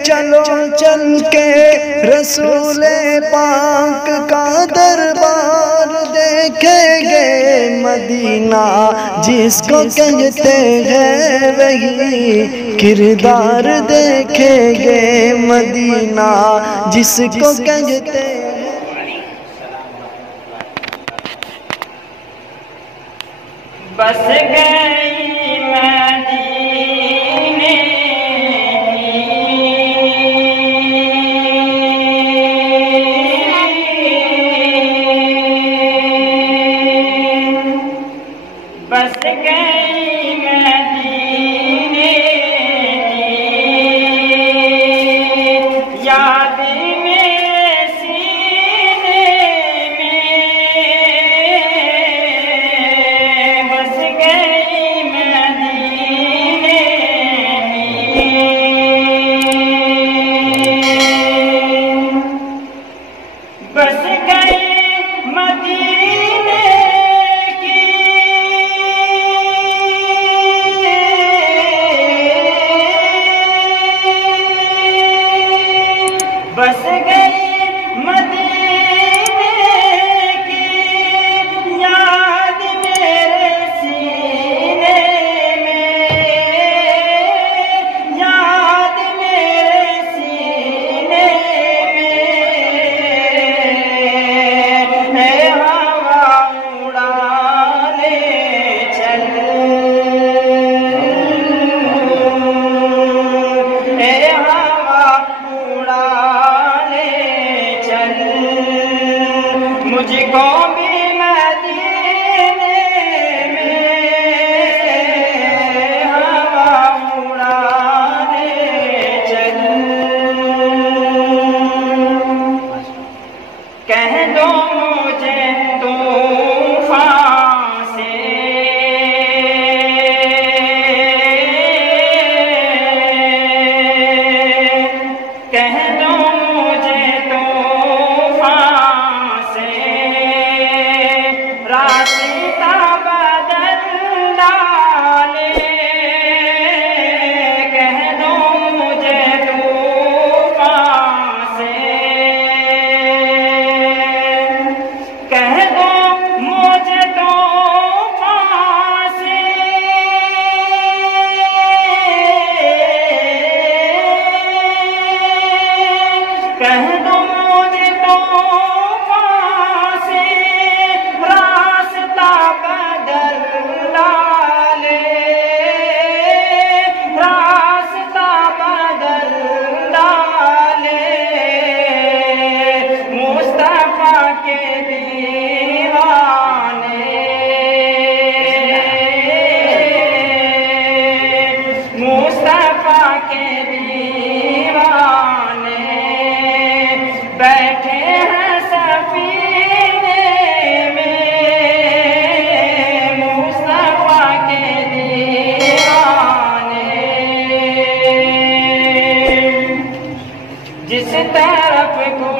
چلو چل کے رسول پاک کا دربار دیکھیں گے، مدینہ جس کو کہتے ہیں وہی کردار دیکھیں گے، مدینہ جس کو کہتے ہیں۔ بس گئی مدینے بس گئی مدینے یاد میرے سینے میں، بس گئی مدینے بس گئی مدینے بس گئی مدینے کی یاد میرے سینے میں، یاد میرے سینے میں، اے ہوا اڑا لے چل، اے ہوا اڑا مجھ کو بھی مدینے میں ہوا اڑانے چل، کہہ دو مجھے طوفان سے، کہہ دو مجھے راستہ بدل ڈالے، کہہ دو مجھے طوفان سے، کہہ دو مجھے طوفان سے، کہہ دو مجھے طوفان سے بدل ڈالے، راستہ بدل ڈالے، مصطفیٰ کے دیوانے، مصطفیٰ کے دیوانے بیٹھے ہیں سفینے میں، جس طرف کو